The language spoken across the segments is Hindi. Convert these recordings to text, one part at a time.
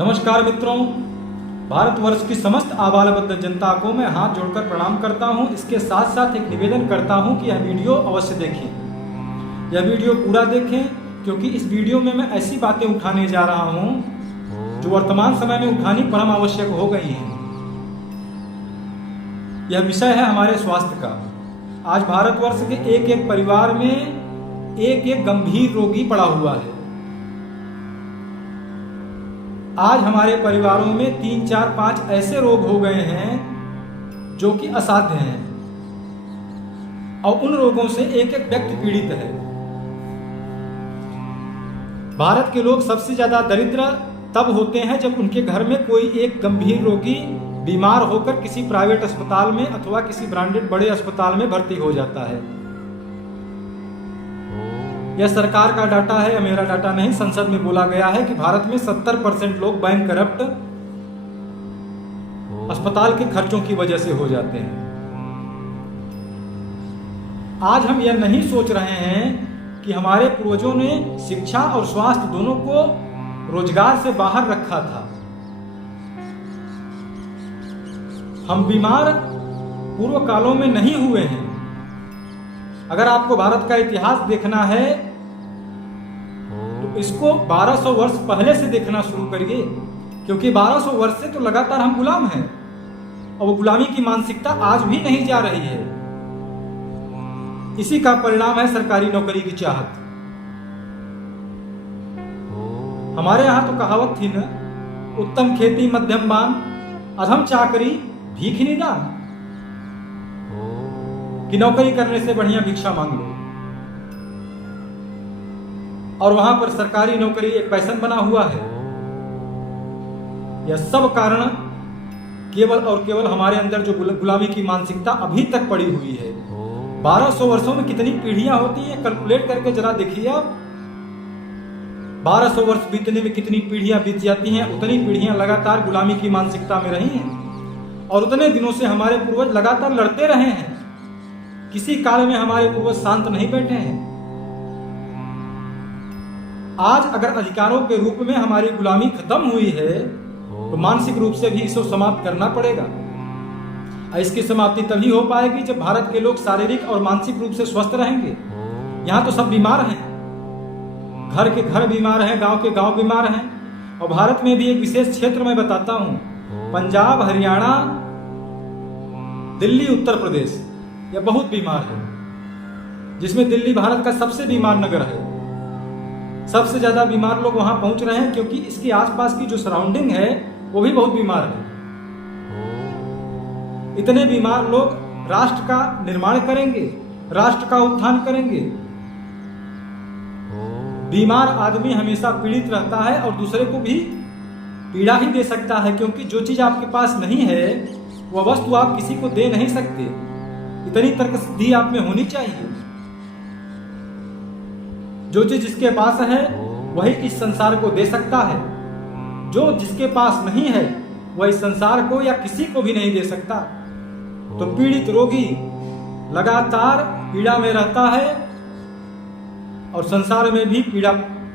नमस्कार मित्रों, भारतवर्ष की समस्त आबालवृद्ध जनता को मैं हाथ जोड़कर प्रणाम करता हूं। इसके साथ साथ एक निवेदन करता हूं कि यह वीडियो अवश्य देखें। यह वीडियो पूरा देखें क्योंकि इस वीडियो में मैं ऐसी बातें उठाने जा रहा हूं जो वर्तमान समय में उठानी परम आवश्यक हो गई हैं। यह विषय है हमारे स्वास्थ्य का। आज भारतवर्ष के एक एक परिवार में एक एक गंभीर रोगी पड़ा हुआ है। आज हमारे परिवारों में 3, 4, 5 ऐसे रोग हो गए हैं जो कि असाध्य हैं और उन रोगों से एक एक व्यक्ति पीड़ित है। भारत के लोग सबसे ज्यादा दरिद्र तब होते हैं जब उनके घर में कोई एक गंभीर रोगी बीमार होकर किसी प्राइवेट अस्पताल में अथवा किसी ब्रांडेड बड़े अस्पताल में भर्ती हो जाता है। यह सरकार का डाटा है, यह मेरा डाटा नहीं। संसद में बोला गया है कि भारत में 70% लोग बैंक करप्ट अस्पताल के खर्चों की वजह से हो जाते हैं। आज हम यह नहीं सोच रहे हैं कि हमारे पूर्वजों ने शिक्षा और स्वास्थ्य दोनों को रोजगार से बाहर रखा था। हम बीमार पूर्व कालों में नहीं हुए हैं। अगर आपको भारत का इतिहास देखना है तो इसको 1200 वर्ष पहले से देखना शुरू करिए, क्योंकि 1200 वर्ष से तो लगातार हम गुलाम हैं और वो गुलामी की मानसिकता आज भी नहीं जा रही है। इसी का परिणाम है सरकारी नौकरी की चाहत। हमारे यहां तो कहावत थी ना, उत्तम खेती मध्यम बान, अधम चाकरी भीख निदान, कि नौकरी करने से बढ़िया भिक्षा मांग लो। और वहां पर सरकारी नौकरी एक पैशन बना हुआ है। यह सब कारण केवल और केवल हमारे अंदर जो गुलामी की मानसिकता अभी तक पड़ी हुई है। 1200 वर्षों में कितनी पीढ़ियां होती हैं, कैलकुलेट करके जरा देखिए आप। 1200 वर्ष बीतने में कितनी पीढ़ियां बीत जाती हैं। उतनी पीढ़ियां लगातार गुलामी की मानसिकता में रही हैं और उतने दिनों से हमारे पूर्वज लगातार लड़ते रहे हैं। किसी काल में हमारे पूर्वज शांत नहीं बैठे हैं। आज अगर अधिकारों के रूप में हमारी गुलामी खत्म हुई है तो मानसिक रूप से भी इसे समाप्त करना पड़ेगा। इसकी समाप्ति तभी हो पाएगी जब भारत के लोग शारीरिक और मानसिक रूप से स्वस्थ रहेंगे। यहाँ तो सब बीमार हैं, घर के घर बीमार हैं, गांव के गांव बीमार हैं। और भारत में भी एक विशेष क्षेत्र मैं बताता हूं, पंजाब, हरियाणा, दिल्ली, उत्तर प्रदेश, यह बहुत बीमार है, जिसमें दिल्ली भारत का सबसे बीमार नगर है। सबसे ज्यादा बीमार लोग वहां पहुंच रहे हैं क्योंकि इसके आसपास की जो सराउंडिंग है वो भी बहुत बीमार है। इतने बीमार लोग राष्ट्र का निर्माण करेंगे, राष्ट्र का उत्थान करेंगे। बीमार आदमी हमेशा पीड़ित रहता है और दूसरे को भी पीड़ा ही दे सकता है, क्योंकि जो चीज आपके पास नहीं है वह वस्तु आप किसी को दे नहीं सकते। इतनी तर्कसिद्धि आप में होनी चाहिए। जो चीज जिसके पास है वही इस संसार को दे सकता है। जो जिसके पास नहीं है वह इस संसार को या किसी को भी नहीं दे सकता। तो पीड़ित रोगी लगातार पीड़ा में रहता है और संसार में भी पीड़ा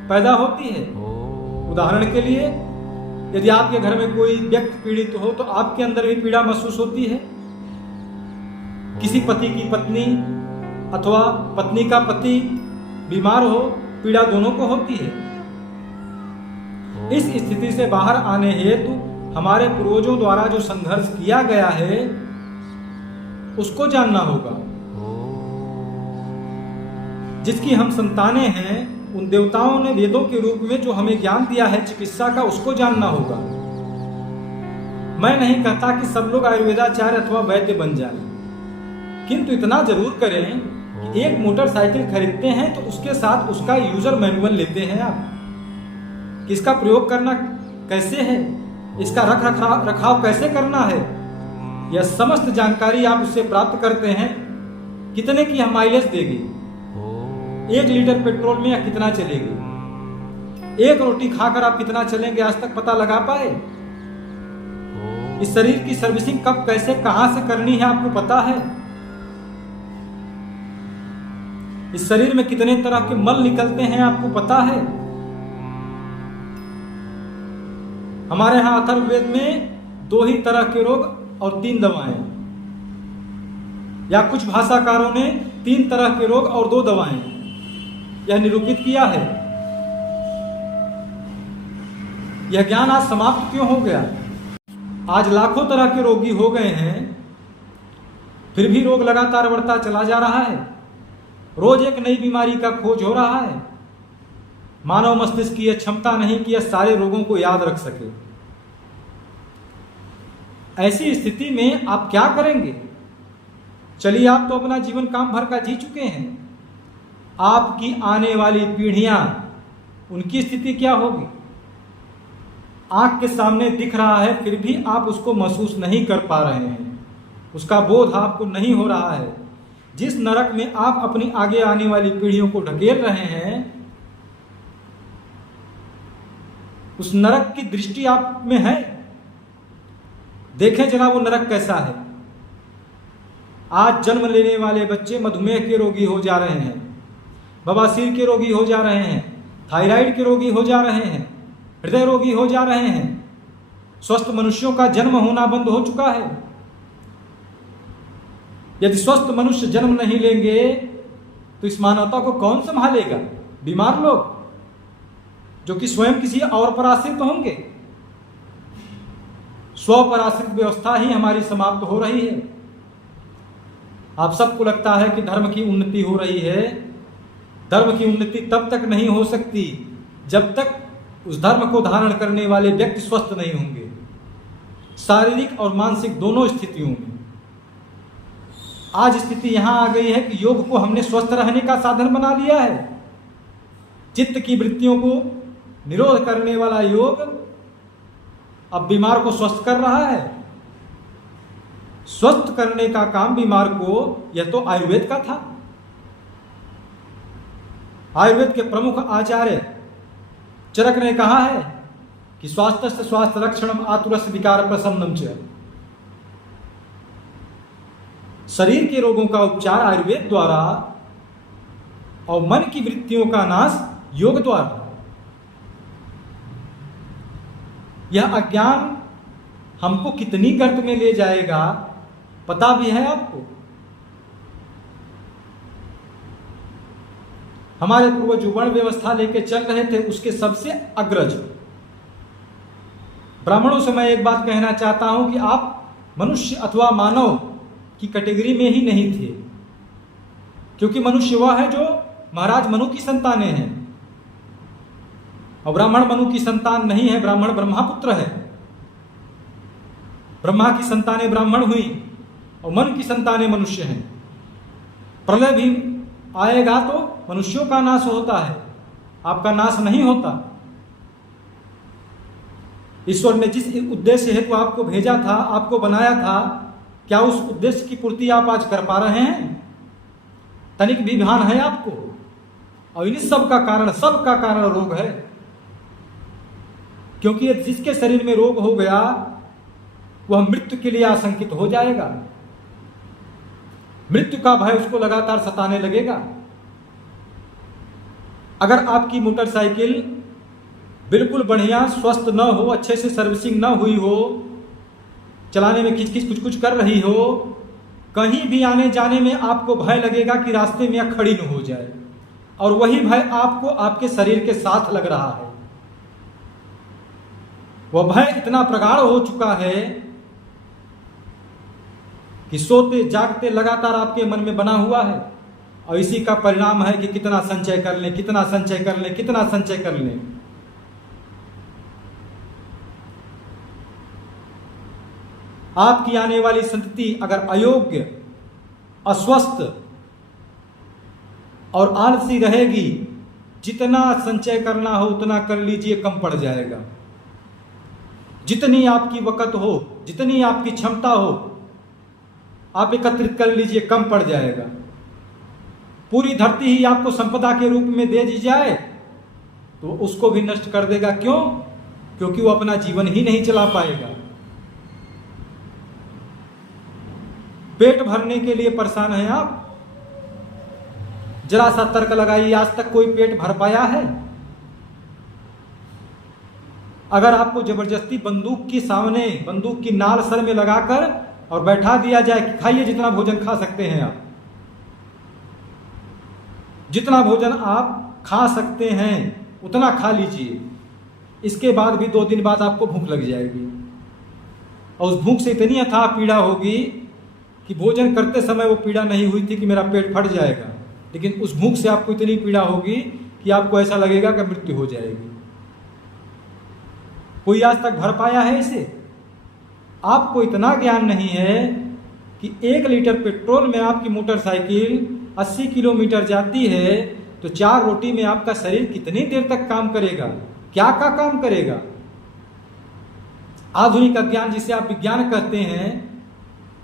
पैदा होती है। उदाहरण के लिए, यदि आपके घर में कोई व्यक्ति पीड़ित हो तो आपके अंदर भी पीड़ा महसूस होती है। किसी पति की पत्नी अथवा पत्नी का पति बीमार हो, पीड़ा दोनों को होती है। इस स्थिति से बाहर आने हेतु हमारे पूर्वजों द्वारा जो संघर्ष किया गया है उसको जानना होगा। जिसकी हम संतानें हैं, उन देवताओं ने वेदों के रूप में जो हमें ज्ञान दिया है चिकित्सा का, उसको जानना होगा। मैं नहीं कहता कि सब लोग आयुर्वेदाचार्य अथवा वैद्य बन जाएं, किंतु इतना जरूर करें कि एक मोटरसाइकिल खरीदते हैं तो उसके साथ उसका यूजर मैनुअल लेते हैं आप, कि इसका प्रयोग करना कैसे है, इसका रखाव कैसे करना है। यह समस्त जानकारी आप उससे प्राप्त करते हैं। कितने की माइलेज देगी, 1 लीटर पेट्रोल में या कितना चलेगी, एक रोटी खाकर आप कितना चलेंगे, आज तक पता लगा पाए। इस शरीर की सर्विसिंग कब, कैसे, कहां से करनी है आपको पता है। इस शरीर में कितने तरह के मल निकलते हैं आपको पता है। हमारे यहाँ अथर्ववेद में 2 ही तरह के रोग और 3 दवाएं, या कुछ भाषाकारों ने 3 तरह के रोग और 2 दवाएं यह निरूपित किया है। यह ज्ञान आज समाप्त क्यों हो गया? आज लाखों तरह के रोगी हो गए हैं, फिर भी रोग लगातार बढ़ता चला जा रहा है। रोज एक नई बीमारी का खोज हो रहा है। मानव मस्तिष्क की यह क्षमता नहीं कि यह सारे रोगों को याद रख सके। ऐसी स्थिति में आप क्या करेंगे? चलिए, आप तो अपना जीवन काम भर का जी चुके हैं। आपकी आने वाली पीढ़ियां, उनकी स्थिति क्या होगी? आंख के सामने दिख रहा है, फिर भी आप उसको महसूस नहीं कर पा रहे हैं, उसका बोध आपको नहीं हो रहा है। जिस नरक में आप अपनी आगे आने वाली पीढ़ियों को ढकेल रहे हैं, उस नरक की दृष्टि आप में है? देखें जरा वो नरक कैसा है। आज जन्म लेने वाले बच्चे मधुमेह के रोगी हो जा रहे हैं, बवासीर के रोगी हो जा रहे हैं, थायराइड के रोगी हो जा रहे हैं, हृदय रोगी हो जा रहे हैं। स्वस्थ मनुष्यों का जन्म होना बंद हो चुका है। यदि स्वस्थ मनुष्य जन्म नहीं लेंगे तो इस मानवता को कौन संभालेगा? बीमार लोग, जो कि स्वयं किसी और पर आश्रित होंगे। स्व पर आश्रित व्यवस्था ही हमारी समाप्त हो रही है। आप सबको लगता है कि धर्म की उन्नति हो रही है। धर्म की उन्नति तब तक नहीं हो सकती जब तक उस धर्म को धारण करने वाले व्यक्ति स्वस्थ नहीं होंगे, शारीरिक और मानसिक दोनों स्थितियों में। आज स्थिति यहां आ गई है कि योग को हमने स्वस्थ रहने का साधन बना लिया है। चित्त की वृत्तियों को निरोध करने वाला योग अब बीमार को स्वस्थ कर रहा है। स्वस्थ करने का काम बीमार को, यह तो आयुर्वेद का था। आयुर्वेद के प्रमुख आचार्य चरक ने कहा है कि स्वास्थ्य से स्वास्थ्य रक्षणम आतुरस्य विकार प्रशमनम च। शरीर के रोगों का उपचार आयुर्वेद द्वारा और मन की वृत्तियों का नाश योग द्वारा। यह अज्ञान हमको कितनी गर्त में ले जाएगा पता भी है आपको? हमारे पूर्वज जो वर्ण व्यवस्था लेके चल रहे थे, उसके सबसे अग्रज ब्राह्मणों से मैं एक बात कहना चाहता हूं कि आप मनुष्य अथवा मानव की कैटेगरी में ही नहीं थे, क्योंकि मनुष्य वह है जो महाराज मनु की संतानें हैं, और ब्राह्मण मनु की संतान नहीं है, ब्राह्मण ब्रह्मापुत्र है। ब्रह्मा की संतानें ब्राह्मण हुई और मन की संतानें मनुष्य हैं। प्रलय भी आएगा तो मनुष्यों का नाश होता है, आपका नाश नहीं होता। ईश्वर ने जिस उद्देश्य हेतु आपको भेजा था, आपको बनाया था, क्या उस उद्देश्य की पूर्ति आप आज कर पा रहे हैं? तनिक भी भान है आपको? और इन सब का कारण रोग है। क्योंकि जिसके शरीर में रोग हो गया वह मृत्यु के लिए आशंकित हो जाएगा। मृत्यु का भय उसको लगातार सताने लगेगा। अगर आपकी मोटरसाइकिल बिल्कुल बढ़िया स्वस्थ न हो, अच्छे से सर्विसिंग न हुई हो, चलाने में खिचखिच कुछ कुछ कर रही हो, कहीं भी आने जाने में आपको भय लगेगा कि रास्ते में खड़ी न हो जाए, और वही भय आपको आपके शरीर के साथ लग रहा है। वह भय इतना प्रगाढ़ हो चुका है कि सोते जागते लगातार आपके मन में बना हुआ है, और इसी का परिणाम है कि कितना संचय कर लें, कितना संचय कर लें, कितना संचय कर लें। आपकी आने वाली संतति अगर अयोग्य, अस्वस्थ और आलसी रहेगी, जितना संचय करना हो उतना कर लीजिए, कम पड़ जाएगा। जितनी आपकी वक़्त हो, जितनी आपकी क्षमता हो, आप एकत्रित कर लीजिए, कम पड़ जाएगा। पूरी धरती ही आपको संपदा के रूप में दे दी जाए तो उसको भी नष्ट कर देगा। क्यों? क्योंकि वो अपना जीवन ही नहीं चला पाएगा। पेट भरने के लिए परेशान हैं आप? जरा सा तर्क लगाइए, आज तक कोई पेट भर पाया है? अगर आपको जबरदस्ती बंदूक की सामने बंदूक की नाल सर में लगाकर और बैठा दिया जाए कि खाइए, जितना भोजन खा सकते हैं आप, जितना भोजन आप खा सकते हैं उतना खा लीजिए, इसके बाद भी 2 दिन बाद आपको भूख लग जाएगी और उस भूख से इतनी अथाह पीड़ा होगी कि भोजन करते समय वो पीड़ा नहीं हुई थी कि मेरा पेट फट जाएगा, लेकिन उस भूख से आपको इतनी पीड़ा होगी कि आपको ऐसा लगेगा कि मृत्यु हो जाएगी। कोई आज तक भर पाया है इसे? आपको इतना ज्ञान नहीं है कि 1 लीटर पेट्रोल में आपकी मोटरसाइकिल 80 किलोमीटर जाती है तो 4 रोटी में आपका शरीर कितनी देर तक काम करेगा, क्या काम करेगा? आधुनिक ज्ञान जिसे आप विज्ञान कहते हैं,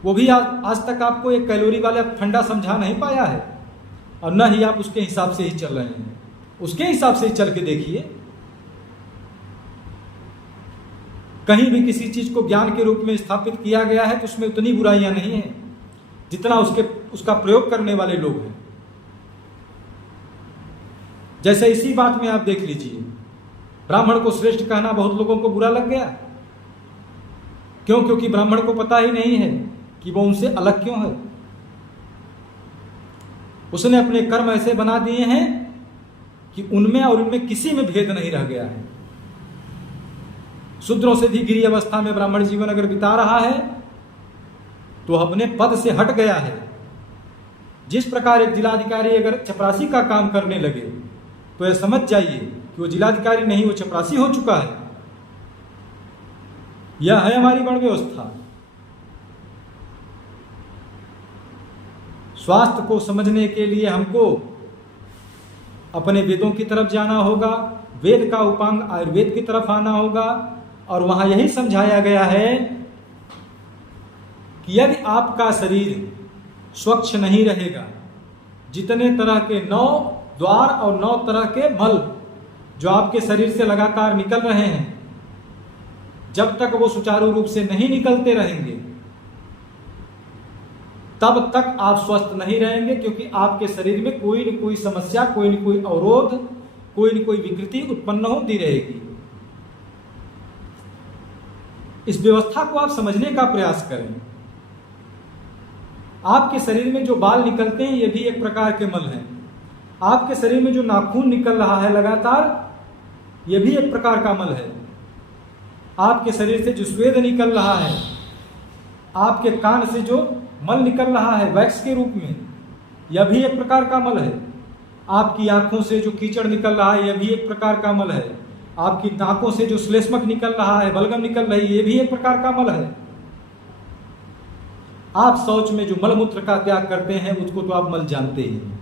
वो भी आज तक आपको एक कैलोरी वाला फंडा समझा नहीं पाया है, और न ही आप उसके हिसाब से ही चल रहे हैं। उसके हिसाब से ही चल के देखिए। कहीं भी किसी चीज को ज्ञान के रूप में स्थापित किया गया है तो उसमें उतनी बुराइयां नहीं है जितना उसका प्रयोग करने वाले लोग हैं। जैसे इसी बात में आप देख लीजिए, ब्राह्मण को श्रेष्ठ कहना बहुत लोगों को बुरा लग गया। क्यों? क्योंकि ब्राह्मण को पता ही नहीं है कि वो उनसे अलग क्यों है। उसने अपने कर्म ऐसे बना दिए हैं कि उनमें और उनमें किसी में भेद नहीं रह गया है। शूद्रों से भी गिरी अवस्था में ब्राह्मण जीवन अगर बिता रहा है तो अपने पद से हट गया है। जिस प्रकार एक जिलाधिकारी अगर चपरासी का काम करने लगे तो यह समझ जाइए कि वो जिलाधिकारी नहीं, वो चपरासी हो चुका है। यह है हमारी वर्ण व्यवस्था। स्वास्थ्य को समझने के लिए हमको अपने वेदों की तरफ जाना होगा, वेद का उपांग आयुर्वेद की तरफ आना होगा, और वहां यही समझाया गया है कि यदि आपका शरीर स्वच्छ नहीं रहेगा, जितने तरह के 9 द्वार और 9 तरह के मल जो आपके शरीर से लगातार निकल रहे हैं, जब तक वो सुचारू रूप से नहीं निकलते रहेंगे तब तक आप स्वस्थ नहीं रहेंगे, क्योंकि आपके शरीर में कोई न कोई समस्या, कोई न कोई अवरोध, कोई न कोई विकृति उत्पन्न होती रहेगी। इस व्यवस्था को आप समझने का प्रयास करें। आपके शरीर में जो बाल निकलते हैं ये भी एक प्रकार के मल हैं। आपके शरीर में जो नाखून निकल रहा है लगातार, ये भी एक प्रकार का मल है। आपके शरीर से जो स्वेद निकल रहा है, आपके कान से जो मल निकल रहा है वैक्स के रूप में, यह भी एक प्रकार का मल है। आपकी आंखों से जो कीचड़ निकल रहा है, यह भी एक प्रकार का मल है। आपकी नाकों से जो श्लेष्मक निकल रहा है, बलगम निकल रही है, यह भी एक प्रकार का मल है। आप शौच में जो मलमूत्र का त्याग करते हैं उसको तो आप मल जानते ही हैं।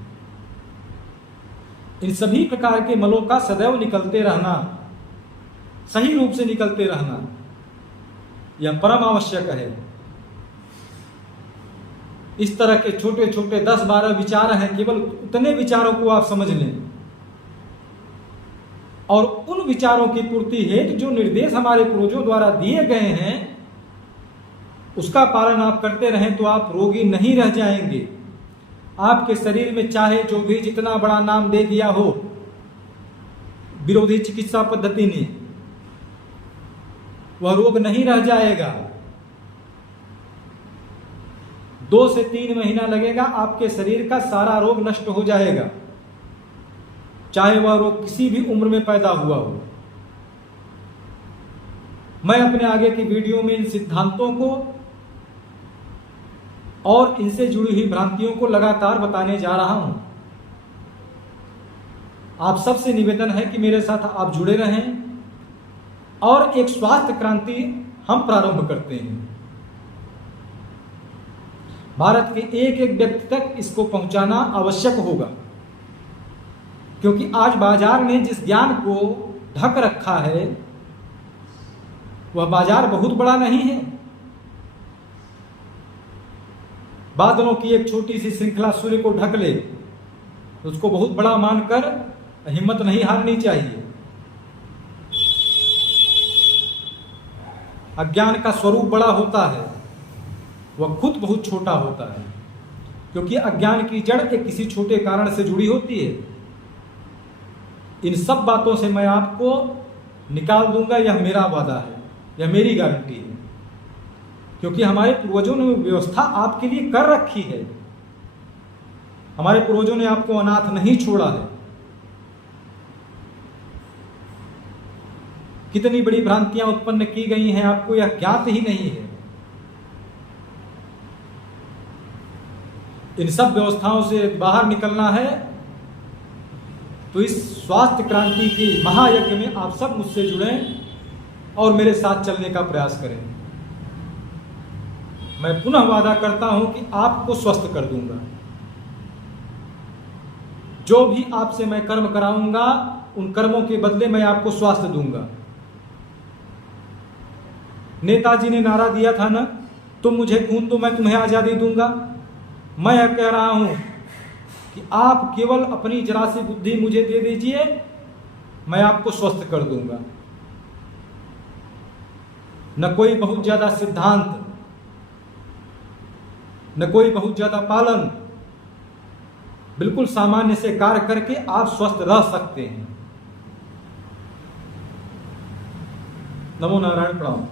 इन सभी प्रकार के मलों का सदैव निकलते रहना, सही रूप से निकलते रहना, यह परम आवश्यक है। इस तरह के छोटे छोटे 10-12 विचार हैं, केवल उतने विचारों को आप समझ लें और उन विचारों की पूर्ति हेतु जो निर्देश हमारे पूर्वजों द्वारा दिए गए हैं उसका पालन आप करते रहें तो आप रोगी नहीं रह जाएंगे। आपके शरीर में चाहे जो भी जितना बड़ा नाम दे दिया हो विरोधी चिकित्सा पद्धति ने, वह रोग नहीं रह जाएगा। 2 से 3 महीना लगेगा, आपके शरीर का सारा रोग नष्ट हो जाएगा, चाहे वह रोग किसी भी उम्र में पैदा हुआ हो। मैं अपने आगे की वीडियो में इन सिद्धांतों को और इनसे जुड़ी हुई भ्रांतियों को लगातार बताने जा रहा हूं। आप सबसे निवेदन है कि मेरे साथ आप जुड़े रहें और एक स्वास्थ्य क्रांति हम प्रारंभ करते हैं। भारत के एक एक व्यक्ति तक इसको पहुंचाना आवश्यक होगा, क्योंकि आज बाजार ने जिस ज्ञान को ढक रखा है वह बाजार बहुत बड़ा नहीं है। बादलों की एक छोटी सी श्रृंखला सूर्य को ढक ले तो उसको बहुत बड़ा मानकर हिम्मत नहीं हारनी चाहिए। अज्ञान का स्वरूप बड़ा होता है, वह खुद बहुत छोटा होता है, क्योंकि अज्ञान की जड़ एक किसी छोटे कारण से जुड़ी होती है। इन सब बातों से मैं आपको निकाल दूंगा, यह मेरा वादा है, यह मेरी गारंटी है, क्योंकि हमारे पूर्वजों ने व्यवस्था आपके लिए कर रखी है। हमारे पूर्वजों ने आपको अनाथ नहीं छोड़ा है। कितनी बड़ी भ्रांतियां उत्पन्न की गई हैं, आपको यह ज्ञात ही नहीं है। इन सब व्यवस्थाओं से बाहर निकलना है तो इस स्वास्थ्य क्रांति के महायज्ञ में आप सब मुझसे जुड़ें और मेरे साथ चलने का प्रयास करें। मैं पुनः वादा करता हूं कि आपको स्वस्थ कर दूंगा। जो भी आपसे मैं कर्म कराऊंगा, उन कर्मों के बदले मैं आपको स्वास्थ्य दूंगा। नेताजी ने नारा दिया था ना, तुम मुझे खून दो मैं तुम्हें आजादी दूंगा। मैं यह कह रहा हूं कि आप केवल अपनी जरा सी बुद्धि मुझे दे दीजिए, मैं आपको स्वस्थ कर दूंगा। न कोई बहुत ज्यादा सिद्धांत, न कोई बहुत ज्यादा पालन, बिल्कुल सामान्य से कार्य करके आप स्वस्थ रह सकते हैं। नमो नारायण, प्रणाम।